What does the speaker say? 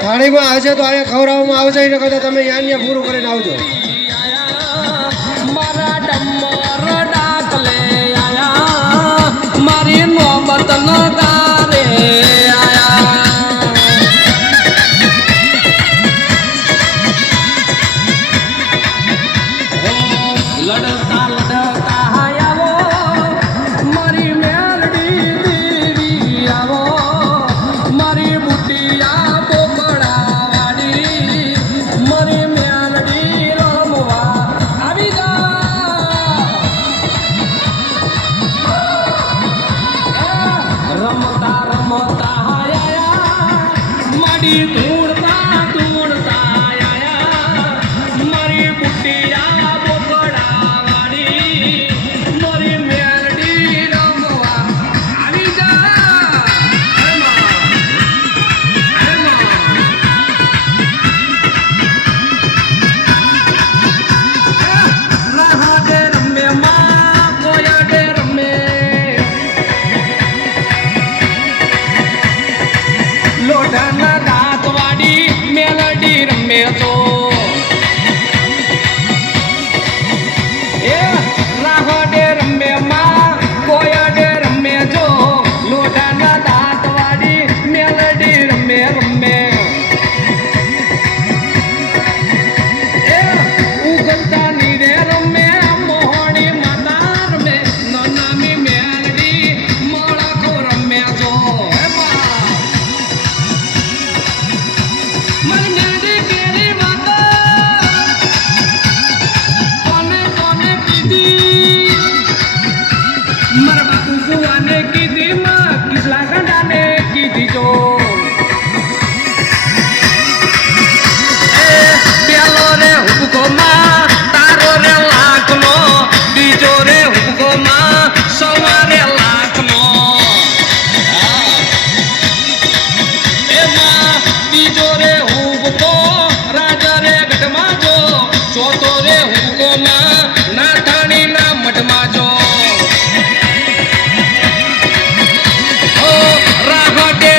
થાળીમાં આવશે તો અહીંયા ખવડાવવામાં આવશે એને કરતાં તમે અહીંયા પૂરું કરીને આવજો. મારા ડમર ડાકલે આયા મારી નોબત ન તારે આયા લડતા લડતા આવો મારી મેલડી દેવી આવો મારી બુટિયા બોકડા વાડી મારી મેલડી રમવા આવી રમતા રમતા આયા માડી ધૂળતા ધૂળતા આયા મારી બુટિયા બોકડા વાડી મારી મેલડી રમવા આવી રાહડે રમે માં કોયડે રમે લોઢાના દાંત વાડી મેલડી રમે તો એ રાહડે રમે માં કોયડે રમે જો લોઢાના દાંત વાડી મેલડી રમે રમે એ ઉગલતા નીરે રમે મોહણી માતા રમે નનામી મેલડી મોળાકો રમે જો હે બા મને